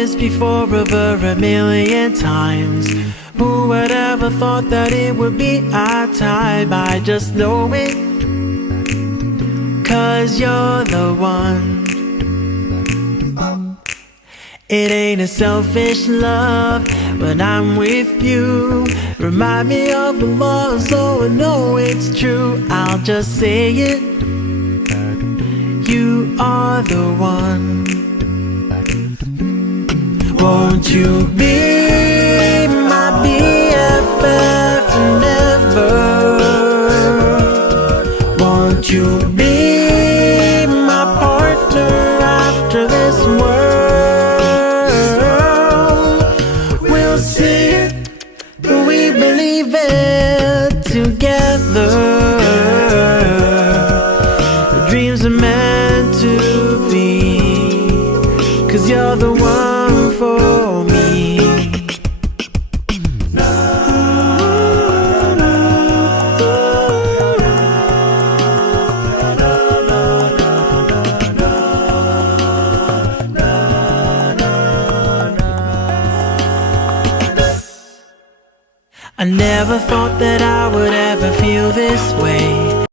this before over a million times. Who would ever thought that it would be our time? I just know it, 'cause you're the one. It ain't a selfish love when I'm with you. Remind me of the law so I know it's true. I'll just say it, you are the one. Won't you be my BFF forever? Won't you be my partner after this world? We'll see it, but we believe it together. The dreams are meant to be, 'cause you're the one for me. I never thought that I would ever feel this way.